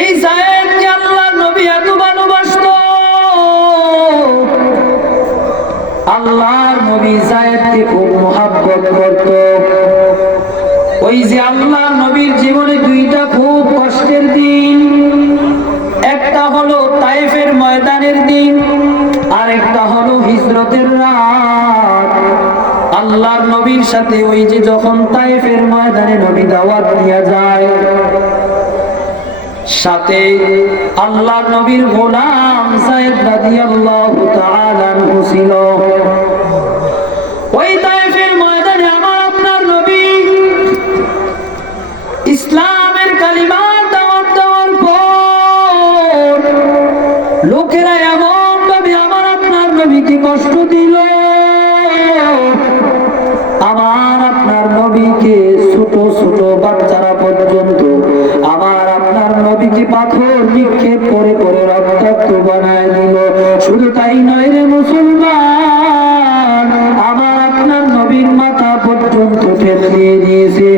এই যায়েদকে আল্লাহর নবী এত ভালোবাসতো, আল্লাহর নবী যায়েদকে খুব মুহাব্বত করত। ওই যে আল্লাহর নবীর জীবনে দুইটা খুব কষ্টের দিন, একটা হলো তায়েফের ময়দানের দিন, আর একটা হলো হিজরতের রাত। আল্লাহর নবীর সাথে ওই যে যখন তায়েফের ময়দানে নবী দাওয়াত দিয়া যায়, সাথে আল্লাহর নবীর গোলাম যায়েদ রাদিয়াল্লাহু তাআলা আনহু ছিল। ওই তায়েফের ময়দানে আমার আপনার নবী ইসলামের কালিমার দাওয়াত দেওয়ার পর লোকেরা এমন ভাবে আমার আপনার নবীকে কষ্ট দিল, আমার আপনার নবীকে ছোট ছোট বাচ্চারা পর্যন্ত আমার আপনার নবীকে পাথর নিক্ষেপ করে করে রক্তাক্ত বানায় দিল। শুধু তাই নয় রে মুসলমান, আমার আপনার নবীর মাথা পর্যন্ত ফেলিয়ে দিয়েছে।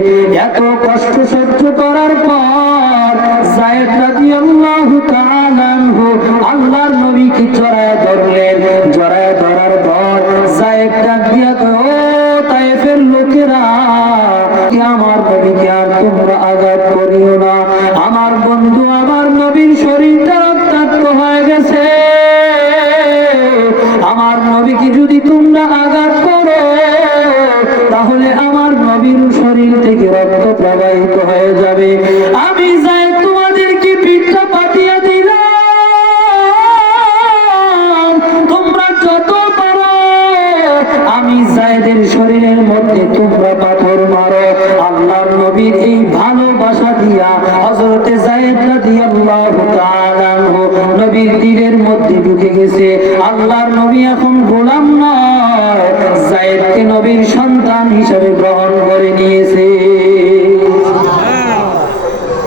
এত কষ্ট সহ্য করার পর যায়েদ রাদিয়াল্লাহু তাআলা আনহু আল্লাহর নবীকে জড়ায় ধরলেন। জড়ায় ধরার পর যায়েদ ডাক দিয়া কয়, ও তায়েফের লোকেরা, কি আমার নবীকে আর তোমরা আঘাত করিও না। আমার বন্ধু আমার নবীর শরীরটা রক্তাক্ত হয়ে গেছে, আমার নবীকে যদি তোমরা আঘাত করো তাহলে আমার নবীর শরীর থেকে রক্ত প্রবাহিত হয়ে যাবে। আমি যাই তোমাদেরকে পিঠটা পাঠিয়ে দিলাম, তোমরা যত পারো আমি যায়েদের শরীরের মধ্যে তোমরা পাথর মারো। আল্লাহর নবীর এই ভালোবাসা দিয়া হযরতে যায়েদ রাদিয়াল্লাহু তাআলা আনহু নবীর দিলের মধ্যে ঢুকে গেছে। আল্লাহর নবী এখন গোলাম নয়, যায়েদকে নবীর সন্তান হিসেবে গ্রহণ করে নিয়েছে।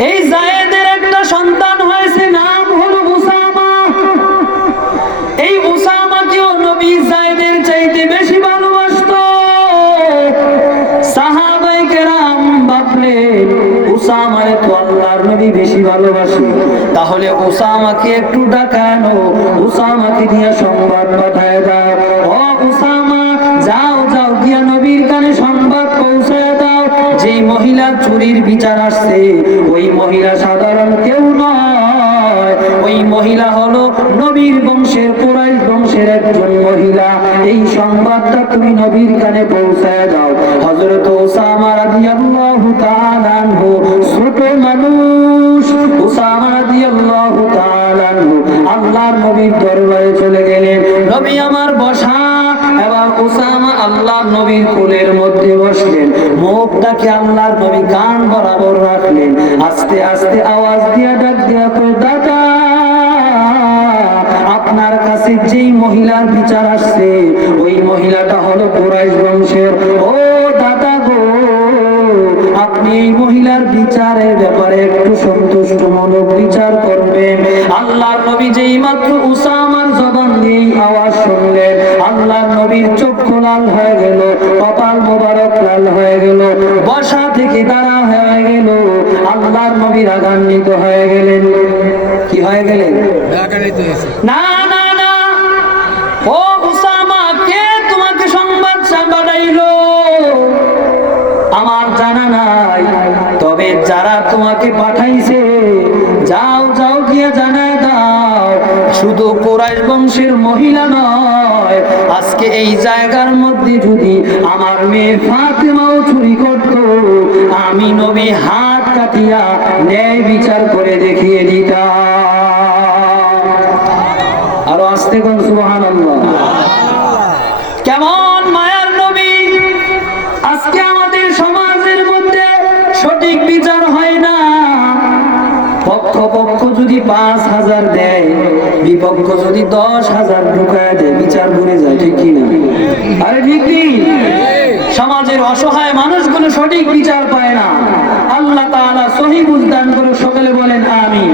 এই যায়েদের একটা সন্তান হয়েছে, নাম হলো উসামা। এই উসামাকেও নবী যায়েদের চাইতে বেশি ভালোবাসতো। সাহাবায়ে কেরাম ভাবলেন উসামারে তো আল্লাহর নবী বেশি ভালোবাসে, তাহলে উসামাকে একটু ডাকানো, উসামাকে দিয়ে সংবাদ পাঠায় দাও। ও উসামা, যাও যাও গিয়া নবীর কানে সংবাদ পৌঁছায় দাও, যে মহিলা চুরির বিচার আসছে ওই মহিলা সাধারণ কেউ নয়, ওই মহিলা হলো নবীর বংশের, কুরাইশ বংশের একজন মহিলা। এই সংবাদটা তুমি নবীর কানে পৌঁছায় দাও। হযরত উসামা রাদিয়াল্লাহু তাআলা আনহু ছোট মানুষ, উসামা রাদিয়াল্লাহু তাআলা আনহু আল্লাহর নবীর দরবারে চলে গেলেন। নবী আমার বসা, এবার উসামা আল্লাহর নবীর কোলের মধ্যে বসলেন, মুখটাকে আল্লাহর নবী কান বরাবর রাখলেন। আস্তে আস্তে আওয়াজ দিয়া ডাক দিয়া কই, দাদা আপনার কাছে যেই মহিলার বিচার আসছে ওই মহিলাটা হলো কুরাইশ বংশের। ও দাদা গো, আপনি এই মহিলার বিচারের ব্যাপারে একটু সন্তুষ্টমূলক বিচার করবেন। আল্লাহর নবী যেই মাত্র উসামার জবান দিয়ে আওয়াজ শুনলেন, আল্লাহর নবীর চক্ষু লাল হয়ে গেল, কপাল মোবারক লাল হয়ে গেল, বসা থেকে দাঁড়া হয়ে গেল। আল্লাহর নবী রাগান্বিত হয়ে গেলেন। কি হয়ে গেলেন? না না না, ও উসামা, কে তোমাকে সংবাদ পাঠাইলো আমার জানা নাই, তবে যারা তোমাকে পাঠাইছে যাও যাও গিয়ে জানায় দাও, শুধু কুরাইশ বংশের মহিলা নয়, আজকে এই জায়গার মধ্যে যদি আমার মেয়ে ফাতেমাও চুরি করত, আমি নবী হাত কাটিয়া ন্যায় বিচার করে দেখিয়ে দিতাম। আরো আস্তে কোন সুবহানাল্লাহ। কেমন মায়ার নবী! আজকে আমাদের সমাজের মধ্যে সঠিক বিচার হয় না। পক্ষ যদি ৫,০০০ দেয়, বিপক্ষ যদি ১০,০০০ ঢুকায় দেয়, বিচার ভরে যায়। ঠিক কিনা? আরে ঠিক নেই? সমাজের অসহায় মানুষগুলো সঠিক বিচার পায় না। আল্লাহ তাআলা সহিহ বুঝ দান করুক, সকলে বলেন আমিন।